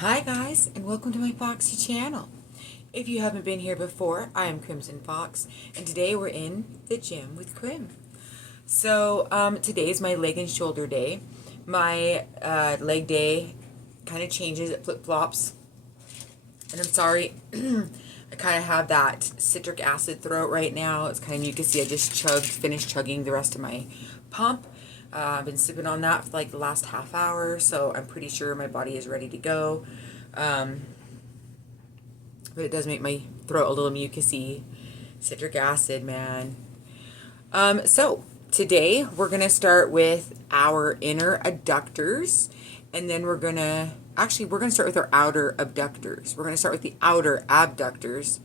Hi guys, and welcome to my Foxy channel. If you haven't been here before, I am Crimson Fox, and today we're in the gym with Crim. So today is my leg and shoulder day. My leg day kind of changes, it flip-flops, and I'm sorry, I kind of have that citric acid throat right now. It's kind of mucusy. I just finished chugging the rest of my pump. I've been sipping on that for like the last half hour, so I'm pretty sure my body is ready to go. But it does make my throat a little mucusy. Citric acid, man. So today we're going to start with our inner adductors, and then we're going to start with our outer abductors. We're going to start with the outer abductors,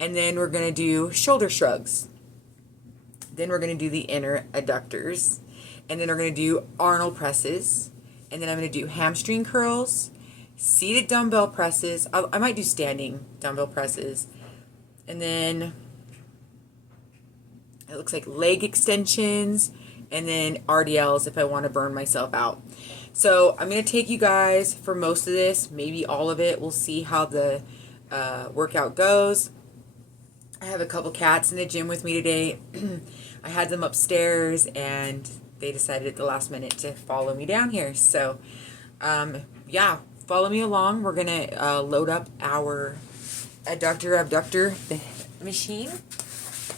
and then we're going to do shoulder shrugs. Then we're going to do the inner adductors, and then we're going to do Arnold presses, and then I'm going to do hamstring curls, seated dumbbell presses. I might do standing dumbbell presses, and then it looks like leg extensions, and then RDLs if I want to burn myself out. So I'm going to take you guys for most of this, maybe all of it. We'll see how the workout goes. I have a couple cats in the gym with me today. I had them upstairs, and they decided at the last minute to follow me down here. So, yeah, follow me along. We're going to load up our abductor machine.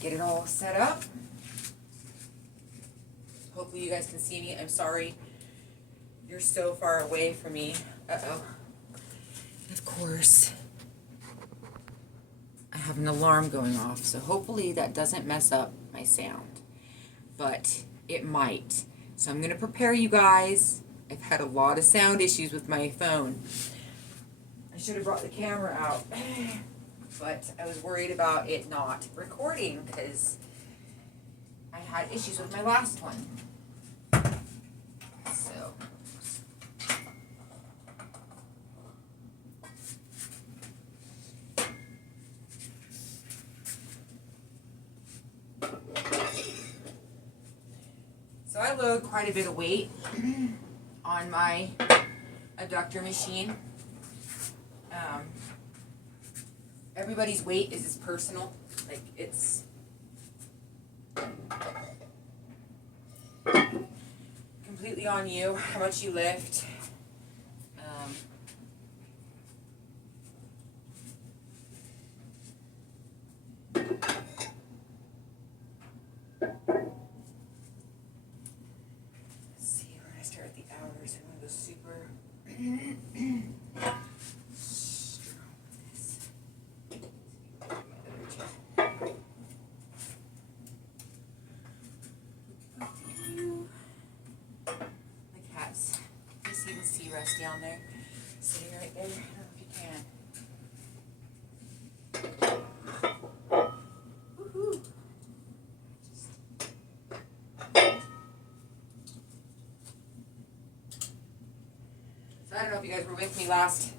Get it all set up. Hopefully you guys can see me. I'm sorry. You're so far away from me. Uh-oh. Of course, I have an alarm going off, so hopefully that doesn't mess up my sound. But it might. So I'm going to prepare you guys. I've had a lot of sound issues with my phone. I should have brought the camera out. But I was worried about it not recording because I had issues with my last one. So I load quite a bit of weight on my abductor machine. Everybody's weight is personal. Like, it's completely on you how much you lift. Let's see, we're going to start at the outers. I'm going to go super Rusty on there, sitting right there. I don't know if you can. Woohoo! So I don't know if you guys were with me last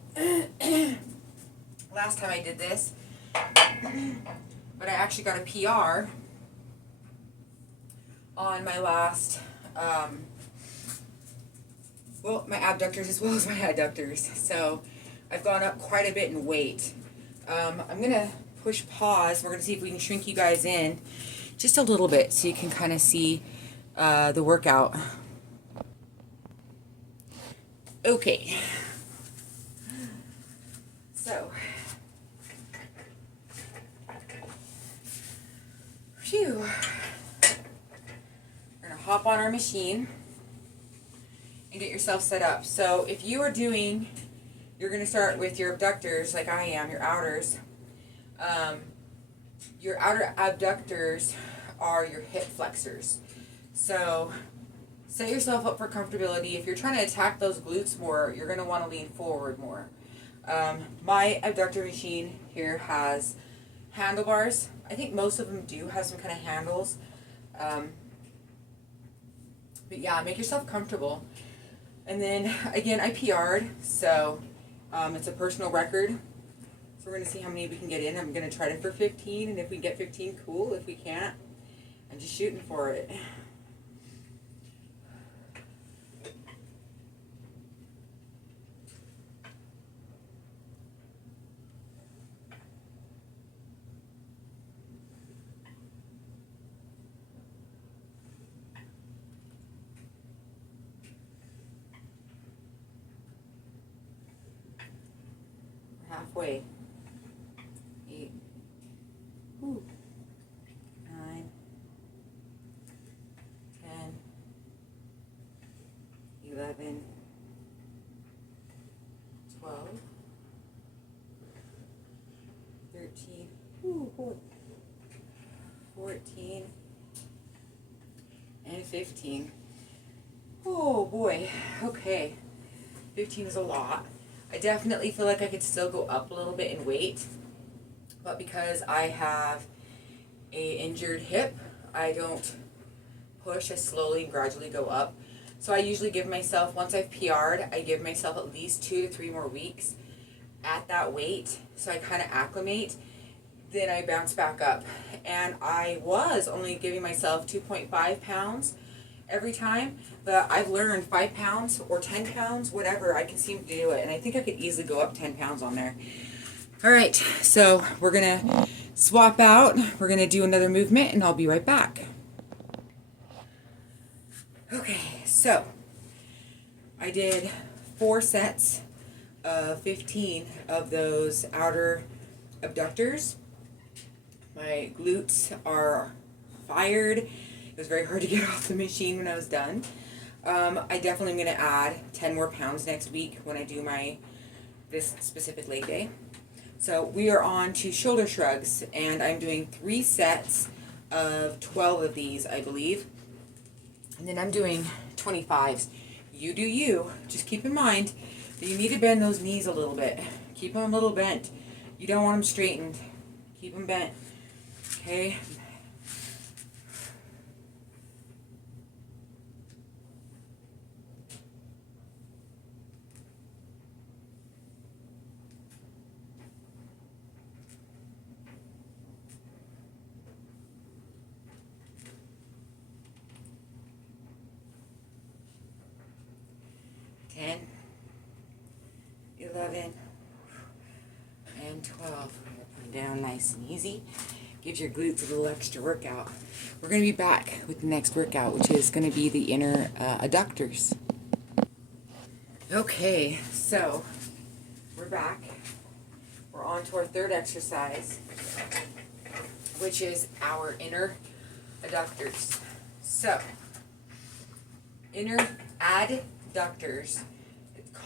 time I did this, but I actually got a PR on my last my abductors as well as my adductors. So I've gone up quite a bit in weight. I'm going to push pause. We're going to see if we can shrink you guys in just a little bit so you can kind of see the workout. Okay. So, phew. We're going to hop on our machine and get yourself set up. So if you are doing, you're going to start with your abductors like I am, your outers. Your outer abductors are your hip flexors. So set yourself up for comfortability. If you're trying to attack those glutes more, you're going to want to lean forward more. My abductor machine here has handlebars. I think most of them do have some kind of handles. But yeah, make yourself comfortable. And then, again, I PR'd, so it's a personal record. So we're going to see how many we can get in. I'm going to try it for 15, and if we get 15, cool. If we can't, I'm just shooting for it. halfway. 8, 9, 10, 11, 12, 13, ooh, boy, 14, and 15. Oh boy, okay. 15 is a lot. I definitely feel like I could still go up a little bit in weight, but because I have a injured hip, I don't push. I slowly and gradually go up. So I usually give myself, once I've PR'd, I give myself at least 2 to 3 more weeks at that weight, so I kind of acclimate. Then I bounce back up. And I was only giving myself 2.5 pounds every time, but I've learned 5 pounds or 10 pounds, whatever, I can seem to do it. And I think I could easily go up 10 pounds on there. All right, so we're gonna swap out. We're gonna do another movement and I'll be right back. Okay, so I did 4 sets of 15 of those outer abductors. My glutes are fired. It was very hard to get off the machine when I was done. I definitely am going to add 10 more pounds next week when I do this specific leg day. So we are on to shoulder shrugs, and I'm doing 3 sets of 12 of these, I believe. And then I'm doing 25s. You do you. Just keep in mind that you need to bend those knees a little bit. Keep them a little bent. You don't want them straightened. Keep them bent. Okay? And 12. Put it down nice and easy. Gives your glutes a little extra workout. We're going to be back with the next workout, which is going to be the inner adductors. Okay, so we're back. We're on to our third exercise, which is our inner adductors. So, inner adductors.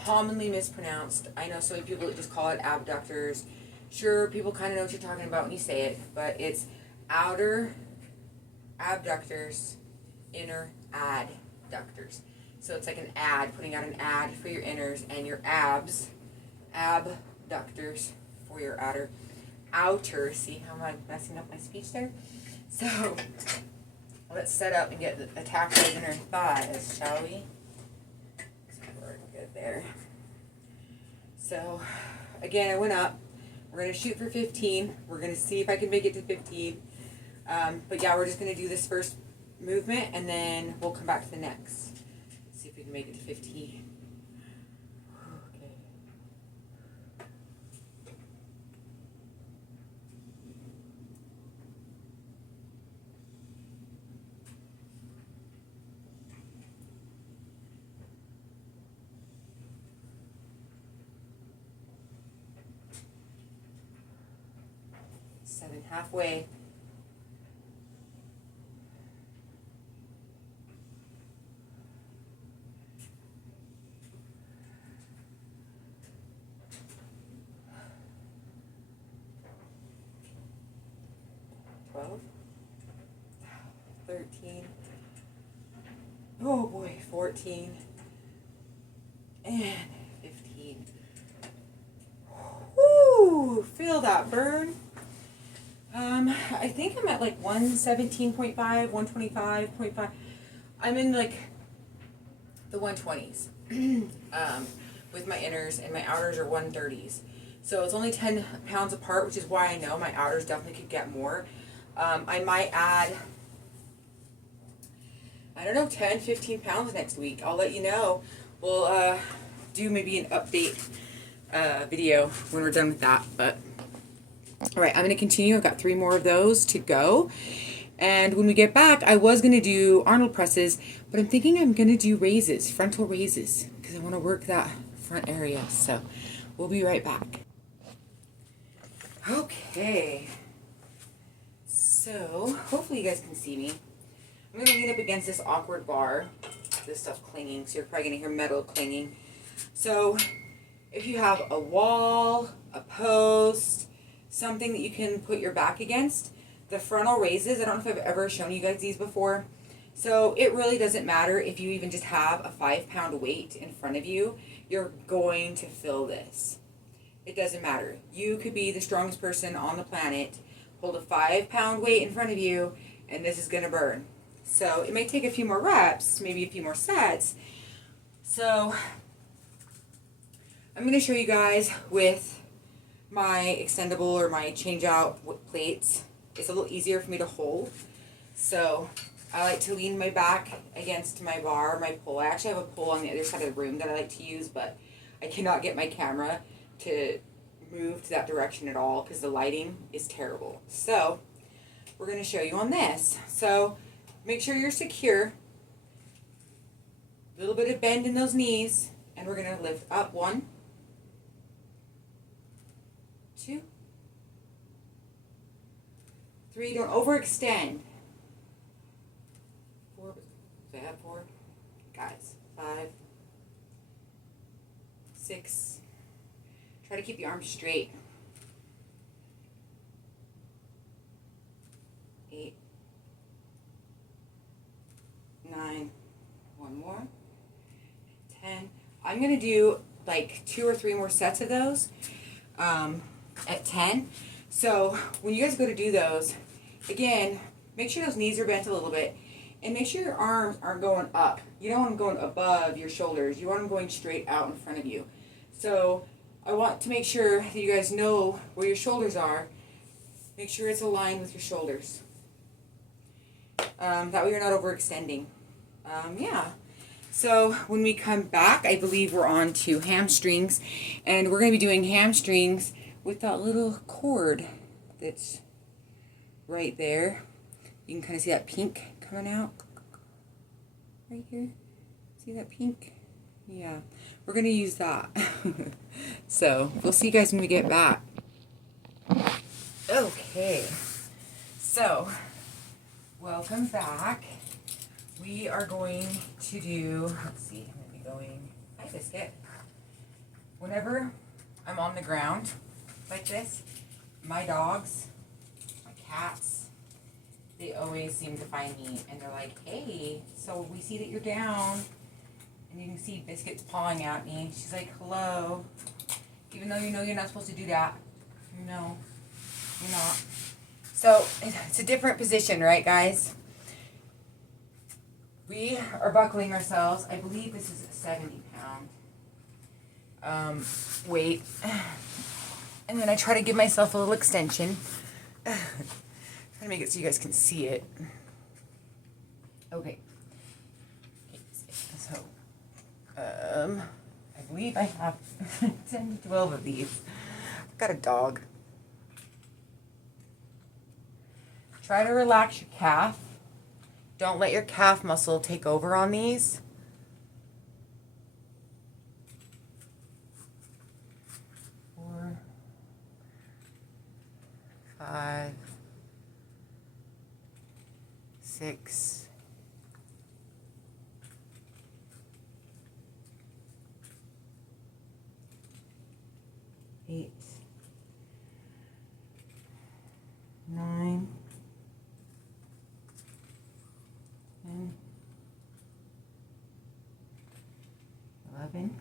Commonly mispronounced. I know so many people that just call it abductors. Sure, people kind of know what you're talking about when you say it, but it's outer abductors, inner adductors. So it's like an ad, putting out an ad for your inners, and your abs, abductors for your outer. See how I'm messing up my speech there? So let's set up and get attack those inner thighs, shall we? There. So again, I went up. We're going to shoot for 15. We're going to see if I can make it to 15. But yeah, we're just going to do this first movement and then we'll come back to the next. See if we can make it to 15. Okay. Halfway. $12, $13, oh boy, 14, and 15. Woo! Feel that burn. I think I'm at like 117.5, 125.5. I'm in like the 120s with my inners, and my outers are 130s. So it's only 10 pounds apart, which is why I know my outers definitely could get more. I might add, I don't know, 10, 15 pounds next week. I'll let you know. We'll do maybe an update video when we're done with that. But all right, I'm going to continue. I've got 3 more of those to go. And when we get back, I was going to do Arnold presses, but I'm thinking I'm going to do raises, frontal raises, because I want to work that front area. So we'll be right back. Okay, so hopefully you guys can see me. I'm going to lean up against this awkward bar. This stuff clinging, so you're probably going to hear metal clinging. So if you have a wall, a post, something that you can put your back against, the frontal raises. I don't know if I've ever shown you guys these before. So it really doesn't matter if you even just have a 5-pound weight in front of you, you're going to feel this. It doesn't matter. You could be the strongest person on the planet, hold a 5-pound weight in front of you, and this is going to burn. So it may take a few more reps, maybe a few more sets. So I'm going to show you guys with my extendable or my change out plates. It's a little easier for me to hold. So I like to lean my back against my bar, my pole. I actually have a pole on the other side of the room that I like to use, but I cannot get my camera to move to that direction at all because the lighting is terrible. So we're going to show you on this. So make sure you're secure. A little bit of bend in those knees, and we're going to lift up 1, 2, 3. Don't overextend. 4. Do I have 4? Guys. 5, 6. Try to keep the arms straight. 8, 9. 1 more. 10. I'm going to do like 2 or 3 more sets of those at 10. So when you guys go to do those, again, make sure those knees are bent a little bit and make sure your arms aren't going up. You don't want them going above your shoulders. You want them going straight out in front of you. So I want to make sure that you guys know where your shoulders are. Make sure it's aligned with your shoulders. That way you're not overextending. Yeah. So when we come back, I believe we're on to hamstrings, and we're going to be doing hamstrings with that little cord that's right there. You can kind of see that pink coming out right here. See that pink? Yeah, we're going to use that. So we'll see you guys when we get back. Okay, so welcome back. We are going to do, let's see, I'm going to be going, hi Biscuit. Whenever I'm on the ground like this, my dogs, my cats, they always seem to find me and they're like, hey, so we see that you're down. And you can see Biscuit's pawing at me. She's like, hello. Even though you know you're not supposed to do that. No, you're not. So it's a different position, right guys? We are buckling ourselves. I believe this is a 70-pound weight. And then I try to give myself a little extension. Try to make it so you guys can see it. Okay. So, I believe I have 10 to 12 of these. I've got a dog. Try to relax your calf. Don't let your calf muscle take over on these. 4, 5, 6, 8, 9, 10, 11,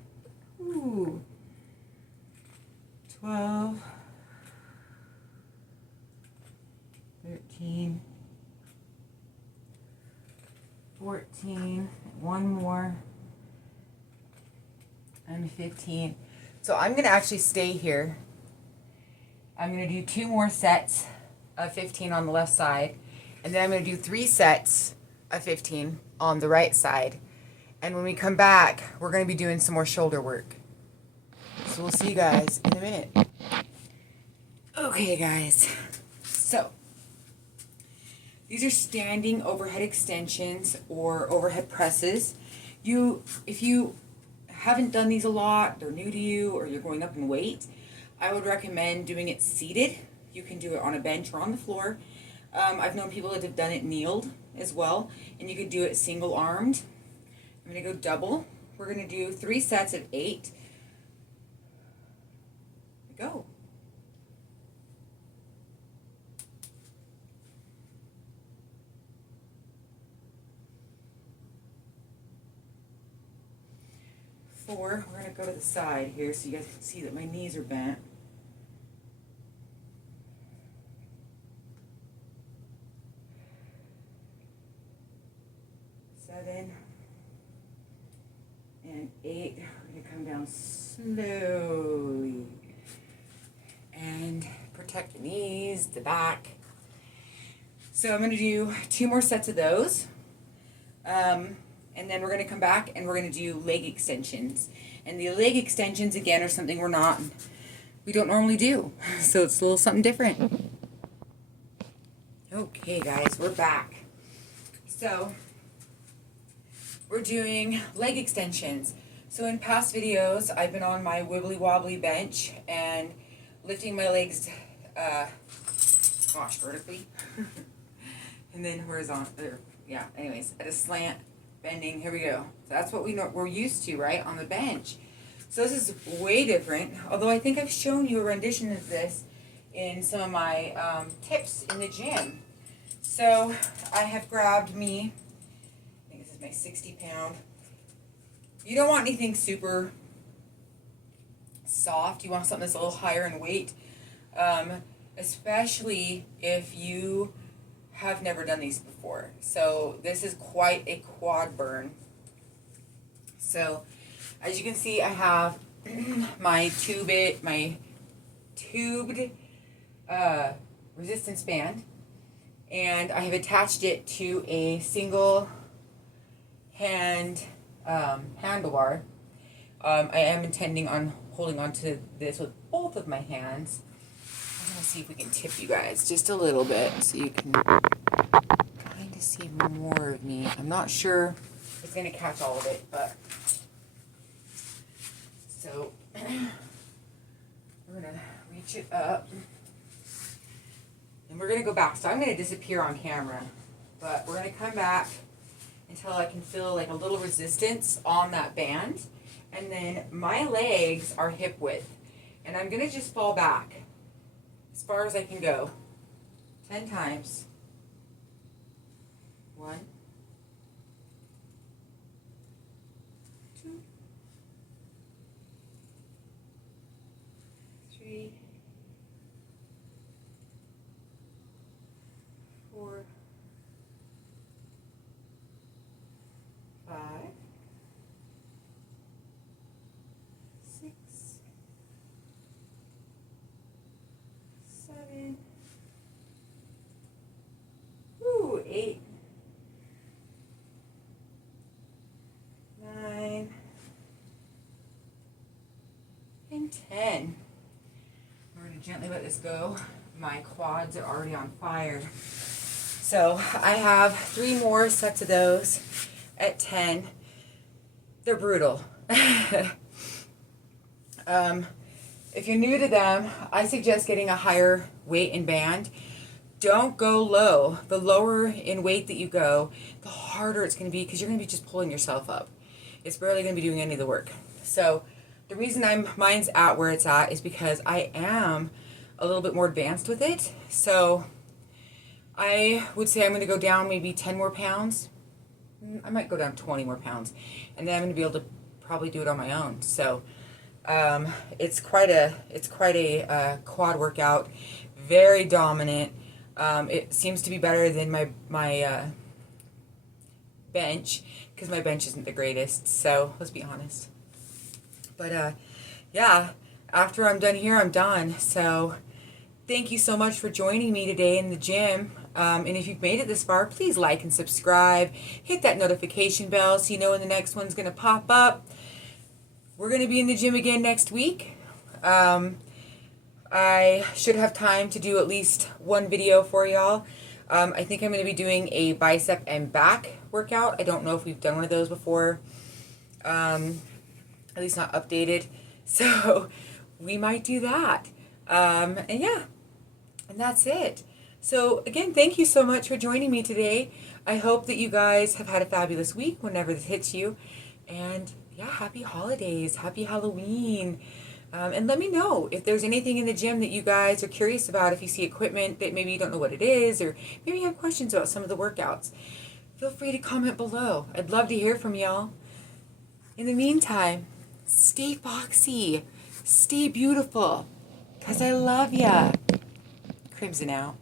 12, 13, 14, 1 more, and 15. So I'm going to actually stay here. I'm going to do 2 more sets of 15 on the left side, and then I'm going to do 3 sets of 15 on the right side. And when we come back, we're going to be doing some more shoulder work. So we'll see you guys in a minute. Okay, guys. So these are standing overhead extensions or overhead presses. If you haven't done these a lot, they're new to you, or you're going up in weight, I would recommend doing it seated You can do it on a bench or on the floor. I've known people that have done it kneeled as well, and you could do it single-armed. I'm going to go double. We're going to do 3 sets of 8. Go. Four, we're going to go to the side here so you guys can see that my knees are bent. 7 and 8. We're going to come down slowly and protect the knees, the back. So I'm going to do 2 more sets of those. And then we're going to come back and we're going to do leg extensions. And the leg extensions, again, are something we don't normally do. So it's a little something different. Okay, guys, we're back. So we're doing leg extensions. So in past videos, I've been on my wibbly wobbly bench and lifting my legs, vertically. And then horizontal, yeah, anyways, at a slant. Bending, here we go. So that's what we're used to, right, on the bench. So this is way different, although I think I've shown you a rendition of this in some of my tips in the gym. So I have grabbed me, I think this is my 60-pound. You don't want anything super soft. You want something that's a little higher in weight, especially if you have never done these before. So this is quite a quad burn. So as you can see, I have my tubed resistance band, and I have attached it to a single hand handlebar. I am intending on holding on to this with both of my hands. I'm going to see if we can tip you guys just a little bit so you can kind of see more of me. I'm not sure if it's going to catch all of it, but so we're going to reach it up and we're going to go back. So I'm going to disappear on camera, but we're going to come back until I can feel like a little resistance on that band, and then my legs are hip width, and I'm going to just fall back as far as I can go. 10 times. 1, 2, 3, 4, 5, 6, 7, 8, 9, and 10. We're going to gently let this go. My quads are already on fire. So I have 3 more sets of those at 10. They're brutal. If you're new to them, I suggest getting a higher weight and band. Don't go low. The lower in weight that you go, the harder it's going to be, because you're going to be just pulling yourself up. It's barely going to be doing any of the work. So the reason mine's at where it's at is because I am a little bit more advanced with it. So I would say I'm going to go down maybe 10 more pounds. I might go down 20 more pounds, and then I'm going to be able to probably do it on my own. So it's quite a quad workout, very dominant. It seems to be better than my bench, because my bench isn't the greatest, so let's be honest. But yeah, after I'm done here, I'm done. So thank you so much for joining me today in the gym. And if you've made it this far, please like and subscribe. Hit that notification bell so you know when the next one's going to pop up. We're going to be in the gym again next week. I should have time to do at least one video for y'all. I think I'm going to be doing a bicep and back workout. I don't know if we've done one of those before. At least not updated. So we might do that. And yeah. And that's it. So again, thank you so much for joining me today. I hope that you guys have had a fabulous week whenever this hits you. And yeah, happy holidays, happy Halloween. And let me know if there's anything in the gym that you guys are curious about, if you see equipment that maybe you don't know what it is, or maybe you have questions about some of the workouts. Feel free to comment below. I'd love to hear from y'all. In the meantime, stay foxy, stay beautiful, because I love ya. Crimson out.